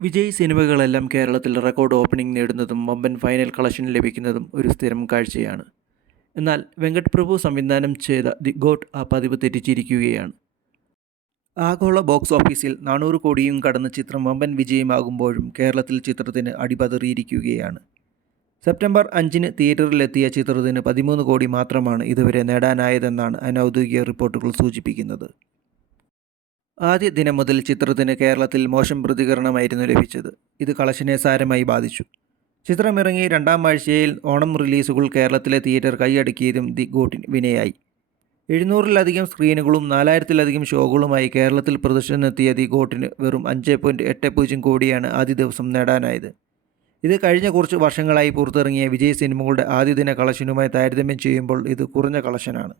വിജയ് സിനിമകളെല്ലാം കേരളത്തിൽ record opening നേടുന്നതും വമ്പൻ final collection ലഭിക്കുന്നതും ഒരു സ്ഥിരം കാഴ്ചയാണ്. എന്നാൽ വെങ്കട്ട് പ്രഭു സംവിധാനം ചെയ്ത ദി ഗോട്ട് ആ പതിവ് തെറ്റിച്ചിരിക്കുകയാണ്. ആഗോള ബോക്സ് ഓഫീസിൽ നാനൂറ് കോടിയും കടന്ന ചിത്രം വമ്പൻ വിജയമാകുമ്പോഴും കേരളത്തിൽ ചിത്രത്തിന് അടിപതറിയിരിക്കുകയാണ്. സെപ്റ്റംബർ അഞ്ചിന് തിയേറ്ററിലെത്തിയ ചിത്രത്തിന് പതിമൂന്ന് കോടി മാത്രമാണ് ഇതുവരെ നേടാനായതെന്നാണ് അനൗദ്യോഗിക റിപ്പോർട്ടുകൾ സൂചിപ്പിക്കുന്നത്. ആദ്യ ദിനം മുതൽ ചിത്രത്തിന് കേരളത്തിൽ മോശം പ്രതികരണമായിരുന്നു ലഭിച്ചത്. ഇത് കളക്ഷനെ സാരമായി ബാധിച്ചു. ചിത്രമിറങ്ങി രണ്ടാം ആഴ്ചയിൽ ഓണം റിലീസുകൾ കേരളത്തിലെ തിയേറ്റർ കൈയടക്കിയതും ദി ഗോട്ടിന് വിനയായി. എഴുന്നൂറിലധികം സ്ക്രീനുകളും നാലായിരത്തിലധികം ഷോകളുമായി കേരളത്തിൽ പ്രദർശനത്തിയ ദി ഗോട്ടിന് വെറും അഞ്ച് പോയിന്റ് എട്ട് പൂജ്യം കോടിയാണ് ആദ്യ ദിവസം നേടാനായത്. ഇത് കഴിഞ്ഞ കുറച്ച് വർഷങ്ങളായി പുറത്തിറങ്ങിയ വിജയ് സിനിമകളുടെ ആദ്യ ദിന കളക്ഷനുമായി താരതമ്യം ചെയ്യുമ്പോൾ ഇത് കുറഞ്ഞ കളക്ഷനാണ്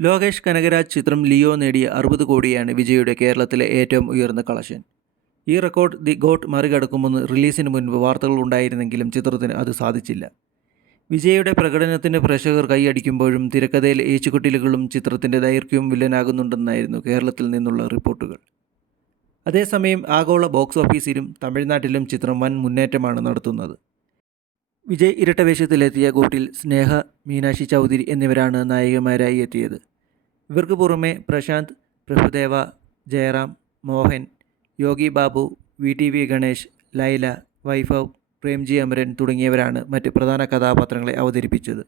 ലോകേഷ് കനകരാജ് ചിത്രം ലിയോ നേടിയ അറുപത് കോടിയാണ് വിജയുടെ കേരളത്തിലെ ഏറ്റവും ഉയർന്ന കളക്ഷൻ. ഈ റെക്കോർഡ് ദി ഗോട്ട് മറികടക്കുമെന്ന് റിലീസിന് മുൻപ് വാർത്തകൾ ഉണ്ടായിരുന്നെങ്കിലും ചിത്രത്തിന് അത് സാധിച്ചില്ല. വിജയുടെ പ്രകടനത്തിന് പ്രേക്ഷകർ കൈയടിക്കുമ്പോഴും തിരക്കഥയിലെ ഏച്ചുകുട്ടിലുകളും ചിത്രത്തിന്റെ ദൈർഘ്യവും വില്ലനാകുന്നുണ്ടെന്നായിരുന്നു കേരളത്തിൽ നിന്നുള്ള റിപ്പോർട്ടുകൾ. അതേസമയം ആഗോള ബോക്സ് ഓഫീസിലും തമിഴ്നാട്ടിലും ചിത്രം വൻ മുന്നേറ്റമാണ് നടത്തുന്നത്. വിജയ് ഇരട്ടവേഷത്തിലെത്തിയ ഗോട്ടിൽ സ്നേഹ മീനാക്ഷി ചൗധരി എന്നിവരാണ് നായികമാരായി എത്തിയത്. ഇവർക്ക് പുറമെ Prashanth Prabhudeva Jayaram Mohan Yogi Babu V T V Ganesh Laila Vaibhav Premji Amaran തുടങ്ങിയവരാണ് മറ്റ് പ്രധാന കഥാപാത്രങ്ങളെ അവതരിപ്പിച്ചത്.